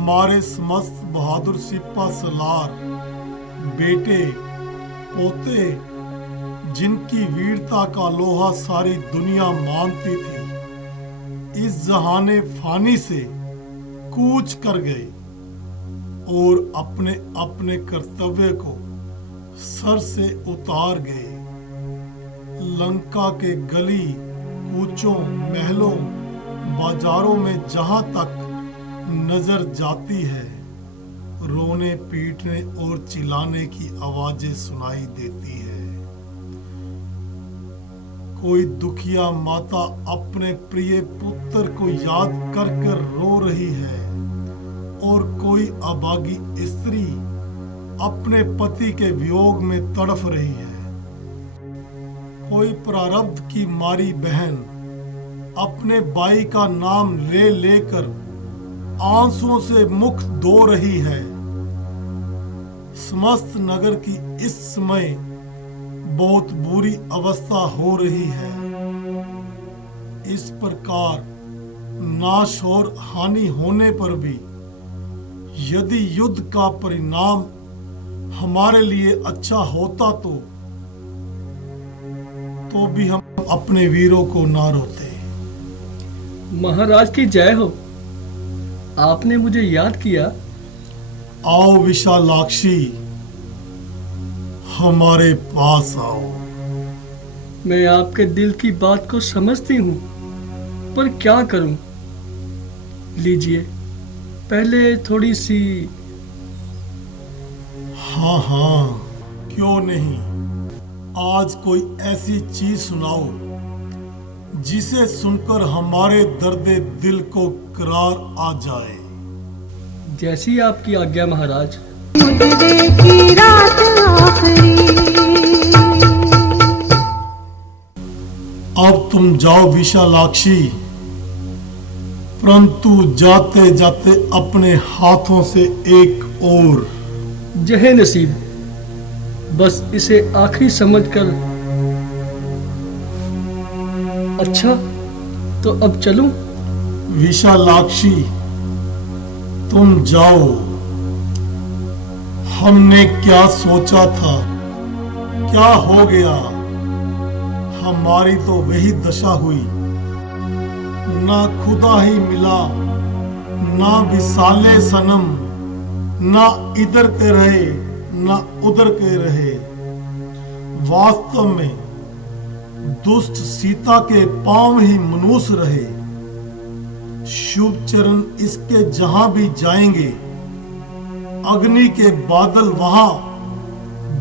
हमारे समस्त बहादुर सिपा सलार, बेटे पोते, जिनकी वीरता का लोहा सारी दुनिया मानती थी, इस जहाने फानी से कूच कर गए और अपने अपने कर्तव्य को सर से उतार गए। लंका के गली कूचों, महलों, बाजारों में जहां तक नजर जाती है, रोने पीटने और चिल्लाने की आवाजें सुनाई देती है। कोई दुखिया माता अपने प्रिय पुत्र को याद कर कर रो रही है और कोई अभागी स्त्री अपने पति के वियोग में तड़फ रही है। कोई प्रारब्ध की मारी बहन अपने भाई का नाम ले लेकर आंसुओं से मुख धो रही है। समस्त नगर की इस समय बहुत बुरी अवस्था हो रही है। इस प्रकार नाश और हानि होने पर भी यदि युद्ध का परिणाम हमारे लिए अच्छा होता तो भी हम अपने वीरों को ना रोते। महाराज की जय हो, आपने मुझे याद किया। आओ विशालाक्षी, हमारे पास आओ। मैं आपके दिल की बात को समझती हूँ, पर क्या करूँ। लीजिए पहले थोड़ी सी। हाँ, क्यों नहीं। आज कोई ऐसी चीज सुनाओ जिसे सुनकर हमारे दर्दे दिल को करार आ जाए। जैसी आपकी आज्ञा महाराज। की रात आखरी। अब तुम जाओ विशालाक्षी, परंतु जाते जाते अपने हाथों से एक और। जहे नसीब, बस इसे आखिरी समझकर। अच्छा तो अब चलूं? विशालाक्षी तुम जाओ। हमने क्या सोचा था, क्या हो गया। हमारी तो वही दशा हुई। ना खुदा ही मिला, ना विसाले सनम, ना इधर के रहे ना उधर के रहे। वास्तव में दुष्ट सीता के पांव ही मनुष्य रहे। शुभ चरण इसके जहां भी जाएंगे, अग्नि के बादल वहां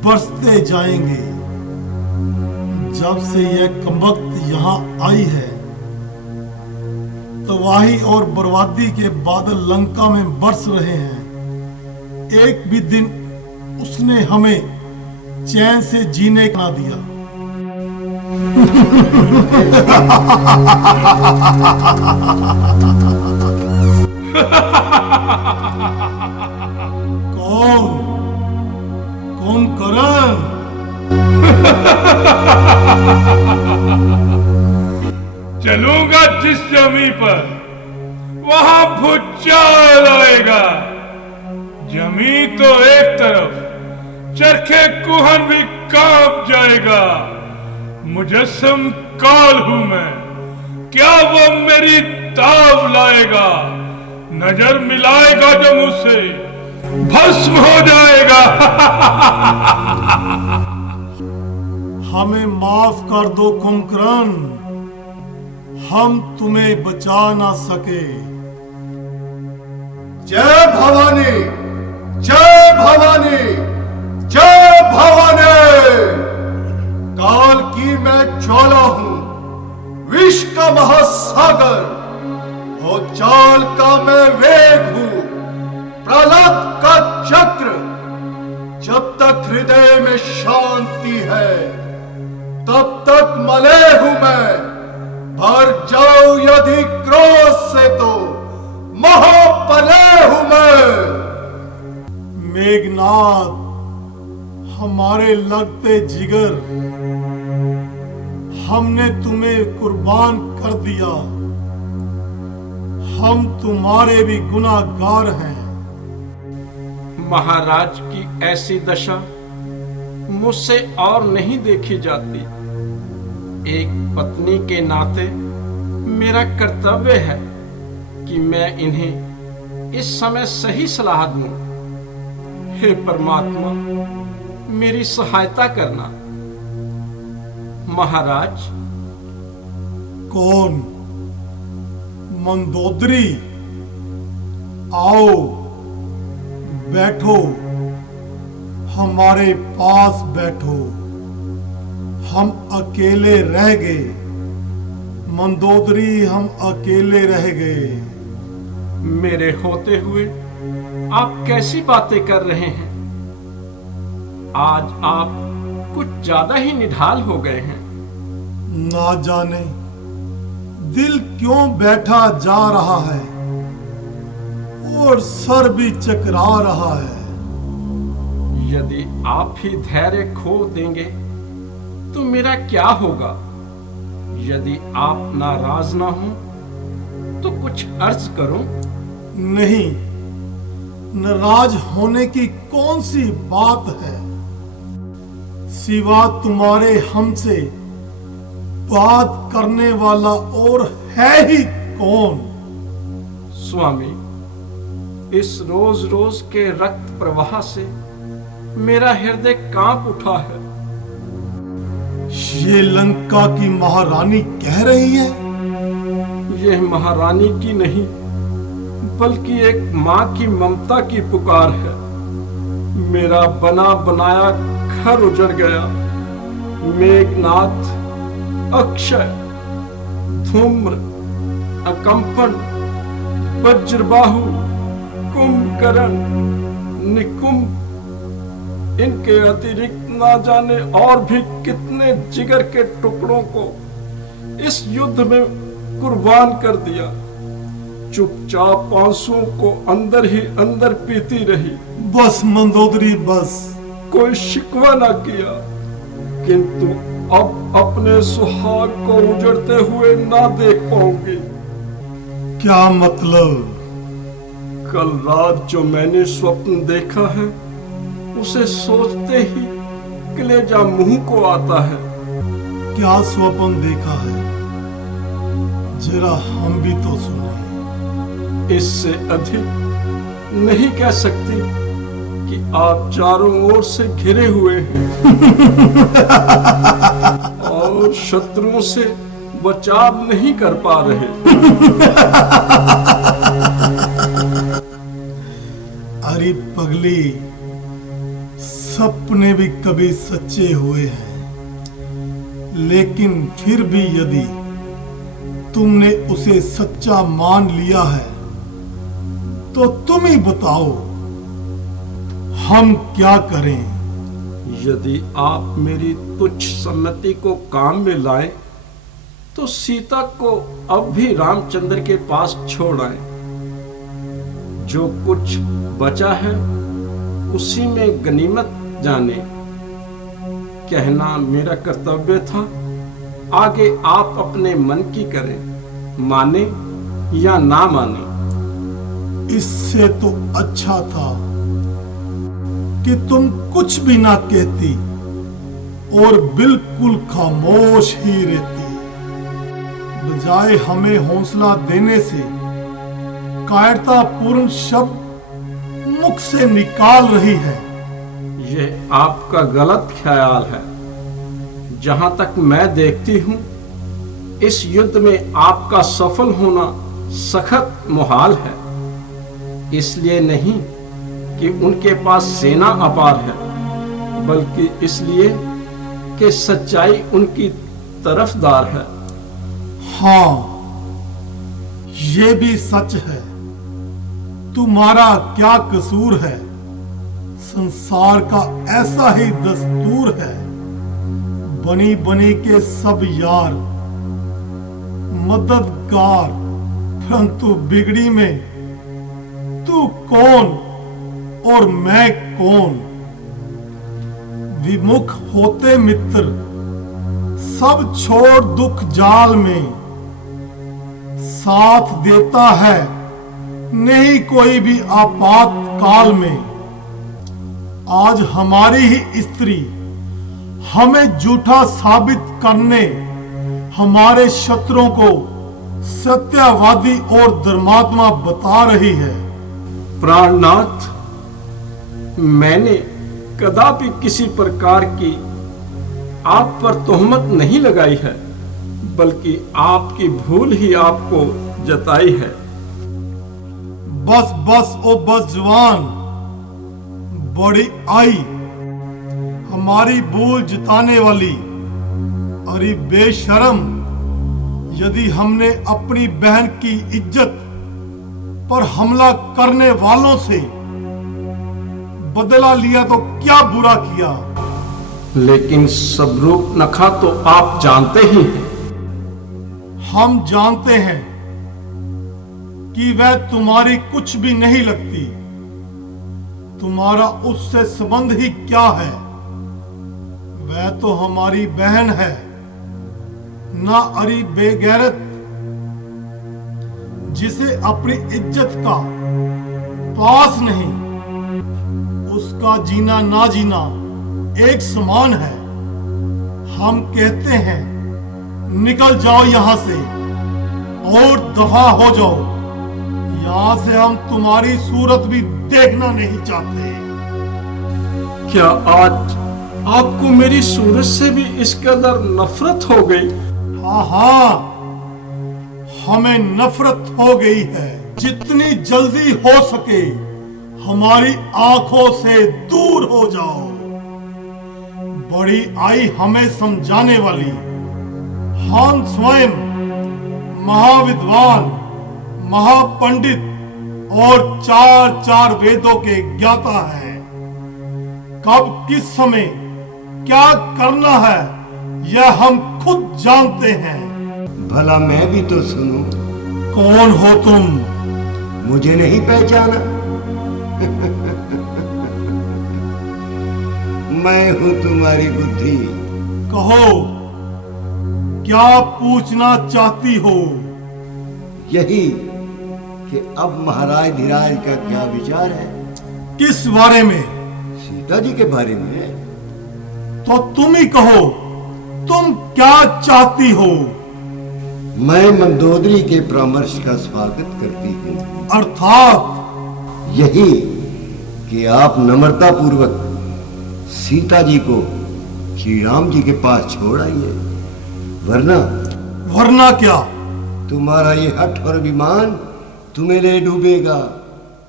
बरसते जाएंगे। जब से यह कमबख्त यहां आई है, तबाही और बर्बादी के बादल लंका में बरस रहे हैं। एक भी दिन उसने हमें चैन से जीने ना दिया। कौन करण? चलूंगा जिस जमी पर, वहां भूचाल आएगा। जमी तो एक तरफ, चरखे कुहन भी कांप जाएगा। मुजस्सम काल हूं मैं, क्या वो मेरी ताव लाएगा। नजर मिलाएगा जो मुझसे, भस्म हो जाएगा। हमें माफ कर दो कुंभकर्ण, हम तुम्हें बचा ना सके। जय भवानी, जय भवानी, जय भवानी। काल की मैं ज्वाला हूं, विष का महासागर, और चाल का मैं वेग हूं, प्रहलाद का चक्र। जब तक हृदय में शांति है, तब तक मले हूं मैं। भर जाऊं यदि क्रोध से तो महाप्रलय हूं मैं। मेघनाथ, हमारे लगते जिगर, हमने तुम्हें कुर्बान कर दिया। हम तुम्हारे भी गुनाहगार हैं। महाराज की ऐसी दशा मुझसे और नहीं देखी जाती। एक पत्नी के नाते मेरा कर्तव्य है कि मैं इन्हें इस समय सही सलाह दूं। हे परमात्मा, मेरी सहायता करना। महाराज। कौन? मंदोदरी? आओ बैठो, हमारे पास बैठो। हम अकेले रह गए मंदोदरी, हम अकेले रह गए। मेरे होते हुए आप कैसी बातें कर रहे हैं? आज आप कुछ ज्यादा ही निढाल हो गए हैं। ना जाने दिल क्यों बैठा जा रहा है और सर भी चकरा रहा है। यदि आप ही धैर्य खो देंगे तो मेरा क्या होगा? यदि आप नाराज ना हो तो कुछ अर्ज करो। नहीं, नाराज होने की कौन सी बात है? सिवा तुम्हारे हमसे बात करने वाला और है ही कौन? स्वामी, इस रोज रोज के रक्त प्रवाह से मेरा हृदय कांप उठा है। ये लंका की महारानी कह रही है? यह महारानी की नहीं, बल्कि एक माँ की ममता की पुकार है। मेरा बना बनाया घर उजड़ गया। मेघनाथ, अक्षय, धूम्र, अकंपन, वज्रबाहु, कुंभकर्ण, निकुंभ, इनके अतिरिक्त ना जाने और भी कितने जिगर के टुकड़ों को इस युद्ध में कुर्बान कर दिया। चुपचाप आंसुओं को अंदर ही अंदर पीती रही। बस मंदोदरी, बस। कोई शिकवा ना किया, किंतु अब अपने सुहाग को उजड़ते हुए ना देख पाऊंगी। क्या मतलब? कल रात जो मैंने स्वप्न देखा है, उसे सोचते ही कलेजा मुंह को आता है। क्या स्वप्न देखा है? जरा हम भी तो सुने। इससे अधिक नहीं कह सकती कि आप चारों ओर से घिरे हुए हैं और शत्रुओं से बचाव नहीं कर पा रहे। अरे पगली, सपने भी कभी सच्चे हुए हैं, लेकिन फिर भी यदि तुमने उसे सच्चा मान लिया है तो तुम ही बताओ हम क्या करें। यदि आप मेरी तुच्छ सम्मति को काम में लाएं, तो सीता को अब भी रामचंद्र के पास छोड़ आए। जो कुछ बचा है उसी में गनीमत जाने। कहना मेरा कर्तव्य था, आगे आप अपने मन की करें, माने या ना माने। इससे तो अच्छा था कि तुम कुछ भी ना कहती और बिल्कुल खामोश ही रहती। बजाय हमें हौसला देने से कायरतापूर्ण शब्द मुख से निकाल रही है। यह आपका गलत ख्याल है। जहां तक मैं देखती हूं, इस युद्ध में आपका सफल होना सख्त मुहाल है। इसलिए नहीं कि उनके पास सेना अपार है, बल्कि इसलिए कि सच्चाई उनकी तरफदार है। हाँ, ये भी सच है। तुम्हारा क्या कसूर है? संसार का ऐसा ही दस्तूर है। बनी बनी के सब यार मददगार, परंतु बिगड़ी में तू कौन और मैं कौन? विमुख होते मित्र सब छोड़ दुख जाल में, साथ देता है नहीं कोई भी आपात काल में। आज हमारी ही स्त्री हमें झूठा साबित करने हमारे शत्रुओं को सत्यवादी और धर्मात्मा बता रही है। प्राणनाथ, मैंने कदापि किसी प्रकार की आप पर तोहमत नहीं लगाई है, बल्कि आपकी भूल ही आपको जताई है। बस बस ओ बस जवान, बड़ी आई हमारी भूल जताने वाली। अरे बेशरम, यदि हमने अपनी बहन की इज्जत पर हमला करने वालों से बदला लिया तो क्या बुरा किया। लेकिन सबरूप नखा तो आप जानते ही हैं। हम जानते हैं कि वह तुम्हारी कुछ भी नहीं लगती। तुम्हारा उससे संबंध ही क्या है। वह तो हमारी बहन है ना। अरी बेगैरत, जिसे अपनी इज्जत का पास नहीं, उसका जीना ना जीना एक समान है। हम कहते हैं निकल जाओ यहां से और दफा हो जाओ। यहां से हम तुम्हारी सूरत भी देखना नहीं चाहते। क्या आज आपको मेरी सूरत से भी इस कदर नफरत हो गई? हाँ हाँ, हमें नफरत हो गई है। जितनी जल्दी हो सके हमारी आंखों से दूर हो जाओ। बड़ी आई हमें समझाने वाली। हम स्वयं महाविद्वान, महापंडित और चार चार वेदों के ज्ञाता हैं। कब किस समय क्या करना है यह हम खुद जानते हैं। भला मैं भी तो सुनूं। कौन हो तुम? मुझे नहीं पहचाना? मैं हूं तुम्हारी बुद्धि। कहो, क्या पूछना चाहती हो? यही कि अब महाराज धीराज का क्या विचार है। किस बारे में? सीता जी के बारे में। तो तुम ही कहो, तुम क्या चाहती हो? मैं मंदोदरी के परामर्श का स्वागत करती हूँ। अर्थात यही कि आप नम्रता पूर्वक सीता जी को श्री राम जी के पास छोड़ आइए, वरना क्या? तुम्हारा ये हठ और अभिमान तुम्हें ले डूबेगा।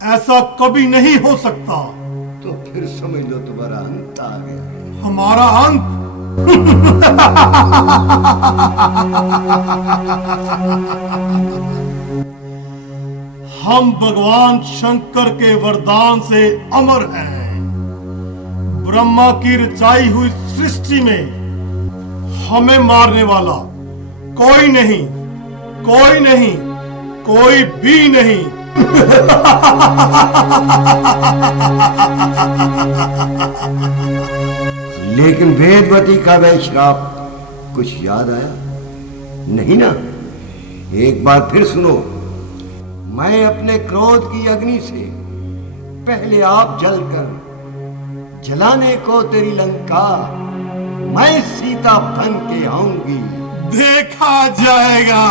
ऐसा कभी नहीं हो सकता। तो फिर समझ लो तुम्हारा अंत आ गया। हमारा अंत? हम भगवान शंकर के वरदान से अमर हैं। ब्रह्मा की रचाई हुई सृष्टि में हमें मारने वाला कोई नहीं, कोई नहीं, कोई भी नहीं। लेकिन वेदवती का वह श्राप कुछ याद आया नहीं ना? एक बार फिर सुनो। मैं अपने क्रोध की अग्नि से पहले आप जलकर जलाने को तेरी लंका मैं सीता बन के आऊंगी। देखा जाएगा।